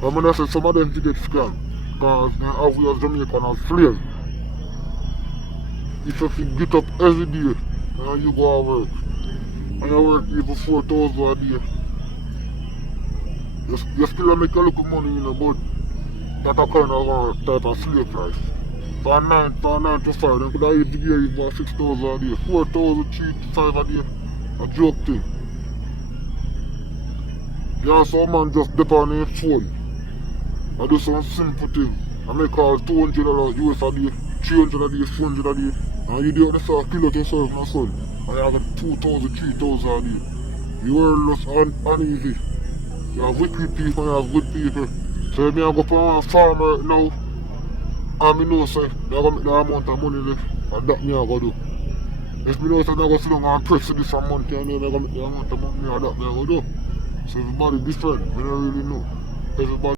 But when I say some of them to get scammed, because they have we as Jamaican as slaves. If you get up every day and you go to work, and you work even 4,000 a day, you still make a little money, but that a kind of type of slave price. For 9 to 5, they could have even give you 6,000 a day, 4,000, 3,500 a day. A joke thing. Yeah, some man just dip on his phone. I do some simple thing. I make all $200 US a day, 300 a day, 400 a day. And you do yourself, kill out yourself in the sun. And you have 2,000, 3,000 a day. You are just uneasy. You have wicked people and you have good people. So if I go for a farm right now, and I know say, they're going to make the amount of money left. And that me I go do. If me know say I go sit down and press this a month, and then I go make the amount of money and that me I go do. So everybody different, I don't really know. Everybody